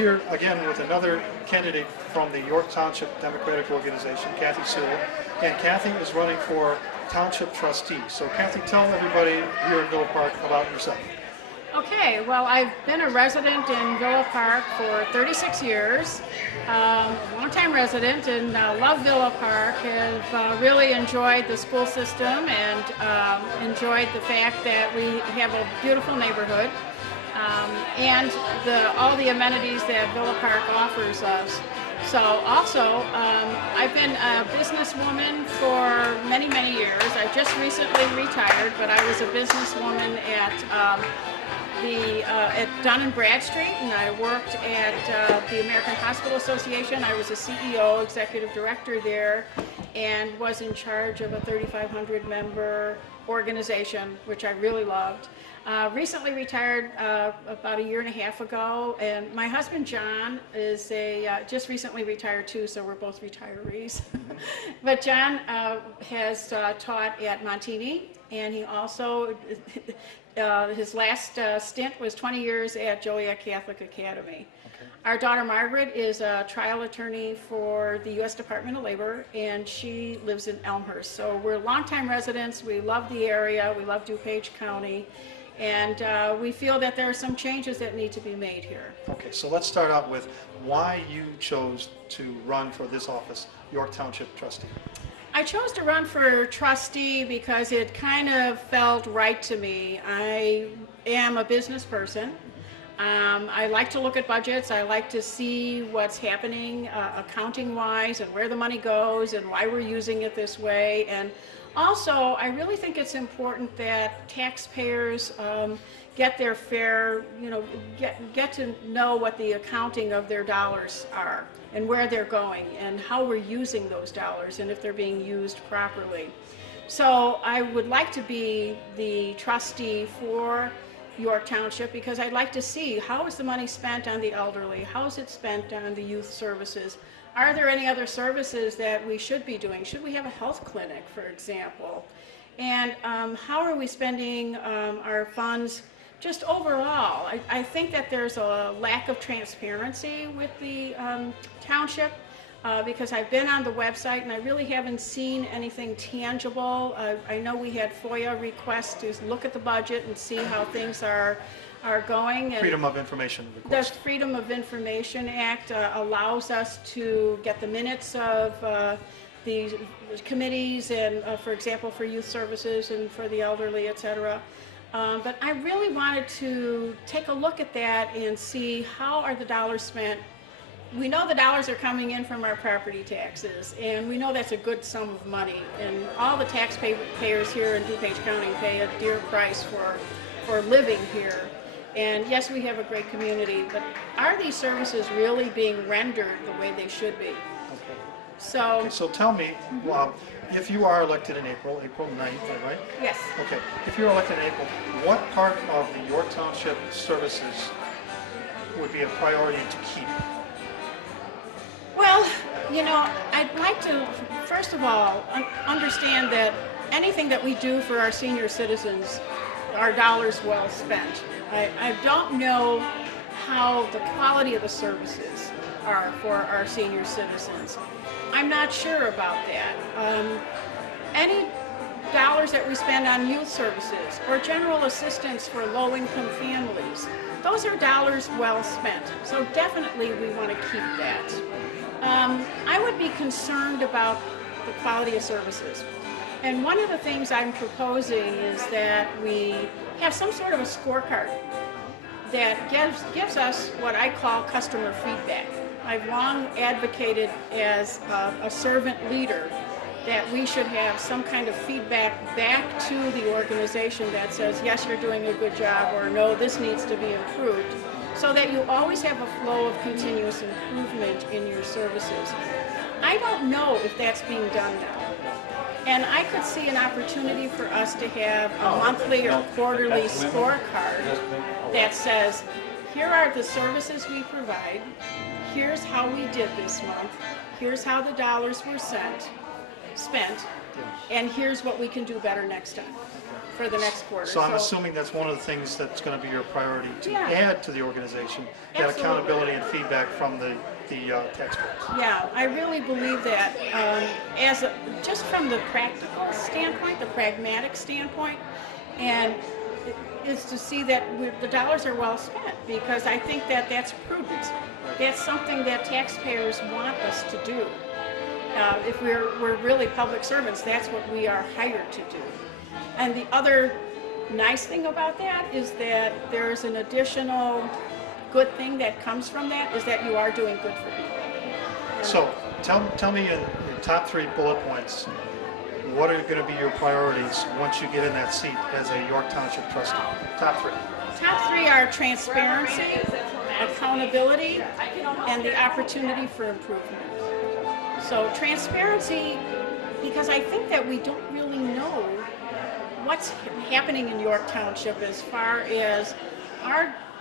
here again with another candidate from the York Township Democratic Organization, Cathy Sewell, and Cathy is running for Township Trustee. So Cathy, tell everybody here in Villa Park about yourself. Okay, well, I've been a resident in Villa Park for 36 years, long-time resident, and love Villa Park. Have really enjoyed the school system and enjoyed the fact that we have a beautiful neighborhood and all the amenities that Villa Park offers us. So also, I've been a businesswoman for many, many years. I just recently retired, but I was a businesswoman at Dun & Bradstreet, and I worked at the American Hospital Association. I was a CEO, executive director there, and was in charge of a 3,500 member organization, which I really loved. Recently retired about a year and a half ago, and my husband John is just recently retired too, so we're both retirees. But John has taught at Montini, and he also his last stint was 20 years at Joliet Catholic Academy. Okay. Our daughter Margaret is a trial attorney for the U.S. Department of Labor, and she lives in Elmhurst. So we're longtime residents. We love the area. We love DuPage County. And we feel that there are some changes that need to be made here. Okay, so let's start out with why you chose to run for this office, York Township Trustee. I chose to run for trustee because it kind of felt right to me. I am a business person. I like to look at budgets. I like to see what's happening accounting-wise and where the money goes and why we're using it this way. And also, I really think it's important that taxpayers get their fair, get to know what the accounting of their dollars are and where they're going and how we're using those dollars and if they're being used properly. So I would like to be the trustee for York Township because I'd like to see how is the money spent on the elderly, how is it spent on the youth services. Are there any other services that we should be doing? Should we have a health clinic, for example? And how are we spending our funds just overall? I think that there's a lack of transparency with the township because I've been on the website and I really haven't seen anything tangible. I know we had FOIA requests to look at the budget and see how things are going. And Freedom of Information request. the Freedom of Information Act allows us to get the minutes of the committees and, for example, for youth services and for the elderly, etc. But I really wanted to take a look at that and see how are the dollars spent. We know the dollars are coming in from our property taxes, and we know that's a good sum of money. And all the taxpayers here in DuPage County pay a dear price for living here. And yes, we have a great community, but are these services really being rendered the way they should be? Okay. So Tell me, if you are elected in April 9th, right? Yes. Okay. If you're elected in April, what part of the York Township services would be a priority to keep? Well, I'd like to, first of all, understand that anything that we do for our senior citizens, our dollars well spent. I don't know how the quality of the services are for our senior citizens. I'm not sure about that. Any dollars that we spend on youth services or general assistance for low-income families, those are dollars well spent. So definitely we want to keep that. I would be concerned about the quality of services. And one of the things I'm proposing is that we have some sort of a scorecard that gives us what I call customer feedback. I've long advocated as a servant leader that we should have some kind of feedback back to the organization that says, yes, you're doing a good job, or no, this needs to be improved, so that you always have a flow of continuous improvement in your services. I don't know if that's being done now. And I could see an opportunity for us to have a monthly or quarterly scorecard that says, here are the services we provide, here's how we did this month, here's how the dollars were spent, and here's what we can do better next time for the next quarter. So I'm assuming that's one of the things that's going to be your priority to add to the organization, that Absolutely. accountability and feedback from the taxpayers. Yeah, I really believe that just from the practical standpoint, the pragmatic standpoint, and is to see that the dollars are well spent, because I think that that's prudent. That's something that taxpayers want us to do. If we're really public servants, that's what we are hired to do. And the other nice thing about that is that there's an additional good thing that comes from that, is that you are doing good for people. So tell me in your top 3 bullet points, what are going to be your priorities once you get in that seat as a York Township trustee? Top 3. Top 3 are transparency, accountability, and the opportunity for improvement. So transparency, because I think that we don't really know what's happening in York Township as far as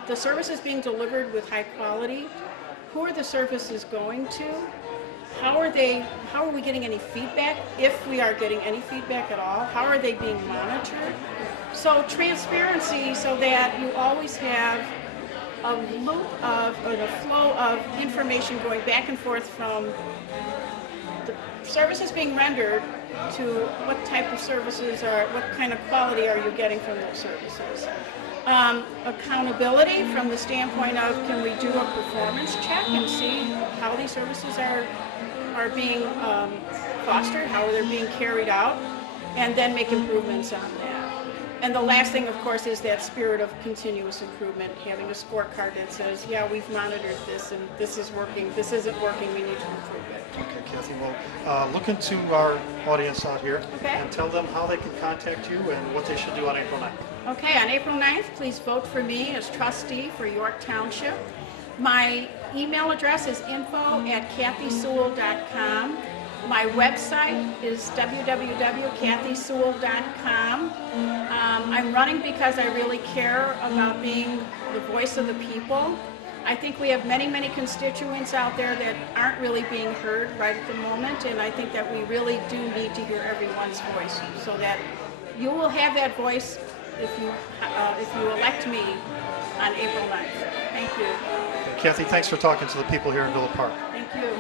the services being delivered with high quality, who are the services going to, how are we getting any feedback, if we are getting any feedback at all, how are they being monitored. So transparency, so that you always have a loop of, or the flow of information going back and forth from the services being rendered to what type of services or what kind of quality are you getting from those services. Accountability from the standpoint of, can we do a performance check and see how these services are being fostered, how they're being carried out, and then make improvements on that. And the last thing, of course, is that spirit of continuous improvement, having a scorecard that says, yeah, we've monitored this, and this is working, this isn't working, we need to improve it. Okay, Cathy, well, look into our audience out here and tell them how they can contact you and what they should do on April 9th. Okay, on April 9th, please vote for me as trustee for York Township. My email address is info@cathysewell.com. My website is www.cathysewell.com. I'm running because I really care about being the voice of the people. I think we have many, many constituents out there that aren't really being heard right at the moment, and I think that we really do need to hear everyone's voice, so that you will have that voice if you elect me on April 9th. Thank you. Cathy, thanks for talking to the people here in Villa Park. Thank you.